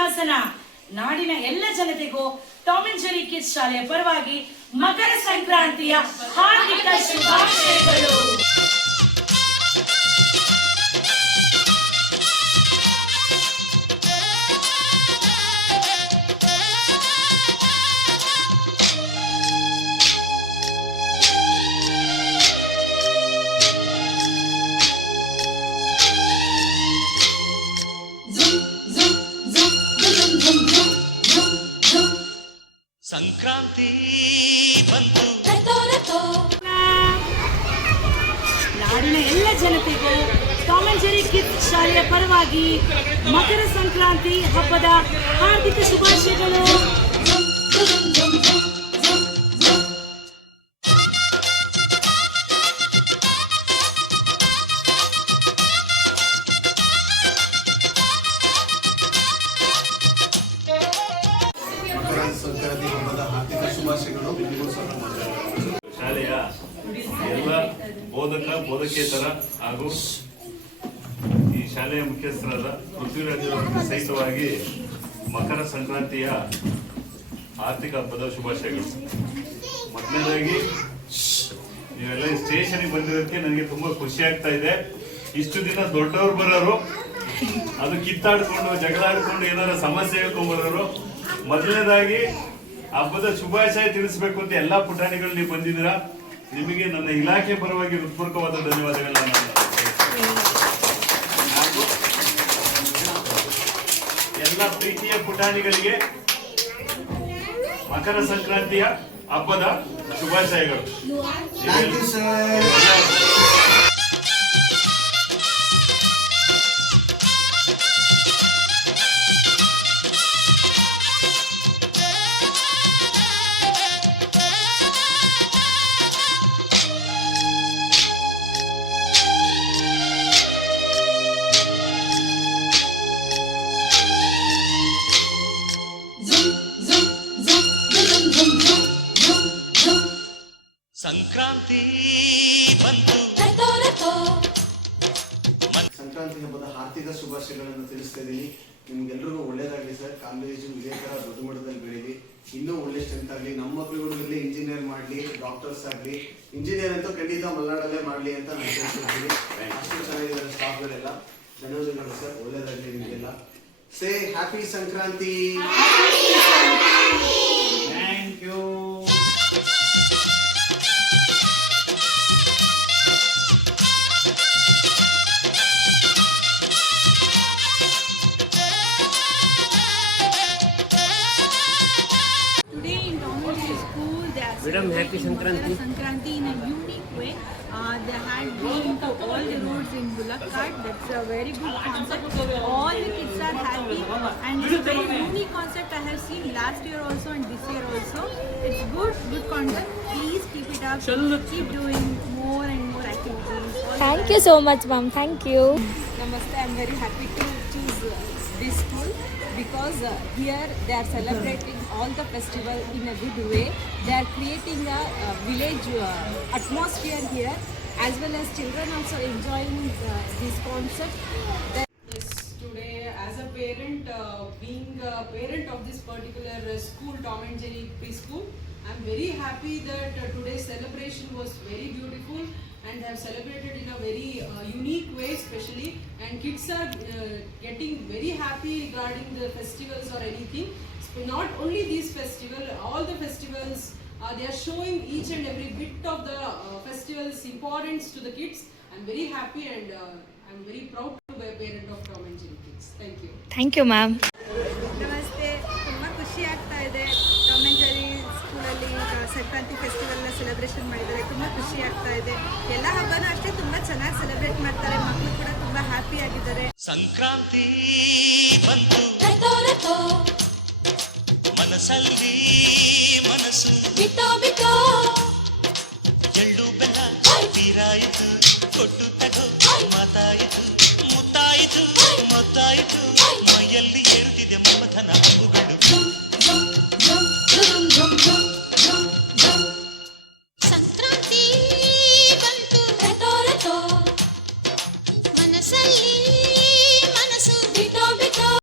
ಹಾಸನ ನಾಡಿನ ಎಲ್ಲ ಜನತೆಗೂ Tom and Jerry kids ಶಾಲೆಯ ಪರವಾಗಿ ಮಕರ ಸಂಕ್ರಾಂತಿಯ ಹಾರ್ದಿಕ ಶುಭಾಶಯಗಳು. ಸಂಕ್ರಾಂತಿ ಬಂತು. ನಾಡಿನ ಎಲ್ಲ ಜನತೆಗೂ ಟಾಮ್ ಅಂಡ್ ಜೆರಿ ಕಿಡ್ಸ್ ಶಾಲೆಯ ಪರವಾಗಿ ಮಕರ ಸಂಕ್ರಾಂತಿ ಹಬ್ಬದ ಹಾರ್ದಿಕ ಶುಭಾಶಯಗಳು. ಸಂಕ್ರಾಂತಿ ಹಬ್ಬದ ಹಾರ್ದಿಕ ಶುಭಾಶಯಗಳು. ಶಾಲೆಯ ಎಲ್ಲ ಬೋಧಕೇತರ ಹಾಗೂ ಈ ಶಾಲೆಯ ಮುಖ್ಯಸ್ಥರಾದ ಪೃಥ್ವಿರಾಜ್ ಅವರಿಗೆ ಸಹಿತವಾಗಿ ಮಕರ ಸಂಕ್ರಾಂತಿಯ ಆರ್ಥಿಕ ಹಬ್ಬದ ಶುಭಾಶಯಗಳು. ಮೊದಲನೇದಾಗಿ ನೀವೆಲ್ಲ ಸ್ಟೇಷನ್ಗೆ ಬಂದಿರೋದಕ್ಕೆ ನನಗೆ ತುಂಬಾ ಖುಷಿ ಆಗ್ತಾ ಇದೆ. ಇಷ್ಟು ದಿನ ದೊಡ್ಡವ್ರು ಬರೋರು, ಅದು ಕಿತ್ತಾಡ್ಕೊಂಡು ಜಗಳಾಡ್ಕೊಂಡು ಏನಾರ ಸಮಸ್ಯೆ ಹೇಳ್ಕೊಂಡ್ ಬರೋರು. ಮೊದಲನೇದಾಗಿ ಹಬ್ಬದ ಶುಭಾಶಯ ತಿಳಿಸ್ಬೇಕು ಅಂತ ಎಲ್ಲಾ ಪುಟಾಣಿಗಳು ನೀವು ಬಂದಿದ್ದೀರಾ. ನಿಮಗೆ ನನ್ನ ಇಲಾಖೆ ಪರವಾಗಿ ಹೃತ್ಪೂರ್ವಕವಾದ ಧನ್ಯವಾದಗಳನ್ನ ಹಾಗೂ ಎಲ್ಲ ಪ್ರೀತಿಯ ಪುಟಾಣಿಗಳಿಗೆ ಮಕರ ಸಂಕ್ರಾಂತಿಯ ಹಬ್ಬದ ಶುಭಾಶಯಗಳು. ಸಂಕ್ರಾಂತಿ ಬಂತು. ಸಂಕ್ರಾಂತಿ ಹಬ್ಬದ ಆರ್ಥಿಕ ಶುಭಾಶಯಗಳನ್ನು ತಿಳಿಸ್ತಾ ಇದ್ದೀನಿ. ನಿಮ್ಗೆಲ್ರಿಗೂ ಒಳ್ಳೇದಾಗಲಿ ಸರ್. ಕಾಲೇಜು ಇದೇ ತರ ದೊಡ್ಡ ಮಟ್ಟದಲ್ಲಿ ಬೆಳೀಲಿ, ಇನ್ನೂ ಒಳ್ಳೆ ಸ್ಟ್ರೆಂತ್ ಆಗಲಿ. ನಮ್ಮ ಮಕ್ಕಳುಗಳು ಇರಲಿ, ಇಂಜಿನಿಯರ್ ಮಾಡಲಿ, ಡಾಕ್ಟರ್ಸ್ ಆಗಲಿ. ಇಂಜಿನಿಯರ್ ಅಂತೂ ಖಂಡಿತ ಮಲೆನಾಡಲ್ಲೇ ಮಾಡಲಿ ಅಂತ ನಾನು ಹೇಳ್ತಿದ್ದೀನಿ. ಅಷ್ಟು ಚೆನ್ನಾಗಿದ್ದಾರೆ ಸ್ಟಾಫ್ಗಳೆಲ್ಲ. ಧನ್ಯವಾದಗಳು ಸರ್, ಒಳ್ಳೇದಾಗಲಿ ನಿಮಗೆಲ್ಲ. Say happy Sankranti. Thank you. Madam, happy Sankranti. Sankranti in a unique way. They had been to all the roads in Bulakhat. That's a very good concept. All the kids are happy, and it's a very unique concept. I have seen last year also and this year also. It's good concept. Please keep it up. Keep doing more and more activities. Thank you so much, ma'am. Thank you. Namaste. I'm very happy to choose this school because here they are celebrating all the festival in a good way. They are creating a village atmosphere here, as well as children also enjoying this concept. Yes, today as a parent, being a parent of this particular school, Tom and Jerry Preschool, I'm very happy that today's celebration was very beautiful and have celebrated in a very unique way especially, and kids are getting very happy regarding the festivals or anything. So not only this festival, all the festivals, they are showing each and every bit of the festival's importance to the kids. I'm very happy and I'm very proud to be a parent of Tom and Jerry Kids. Thank you. Thank you, ma'am. ನಮಸ್ತೆ. ತುಂಬ ಖುಷಿ ಆಗ್ತಾ ಇದೆ. Tom and Jerry ಸ್ಕೂಲಲ್ಲಿ Sankranti ಫೆಸ್ಟಿವಲ್ನ celebration ಮಾಡಿದ್ದಾರೆ. ತುಂಬ ಖುಷಿ ಆಗ್ತಾ ಇದೆ. ಎಲ್ಲ ಹಬ್ಬನೂ ಅಷ್ಟೇ ತುಂಬ ಚೆನ್ನಾಗಿ ಸೆಲೆಬ್ರೇಟ್ ಮಾಡ್ತಾರೆ. ಮಕ್ಕಳು ಕೂಡ ತುಂಬ ಹ್ಯಾಪಿ ಆಗಿದ್ದಾರೆ. ಸಂಕ್ರಾಂತಿ ಬಂತು. ಮನಸ್ಸಲ್ಲಿ ಮನಸ್ಸು ಬಿತ್ತೋ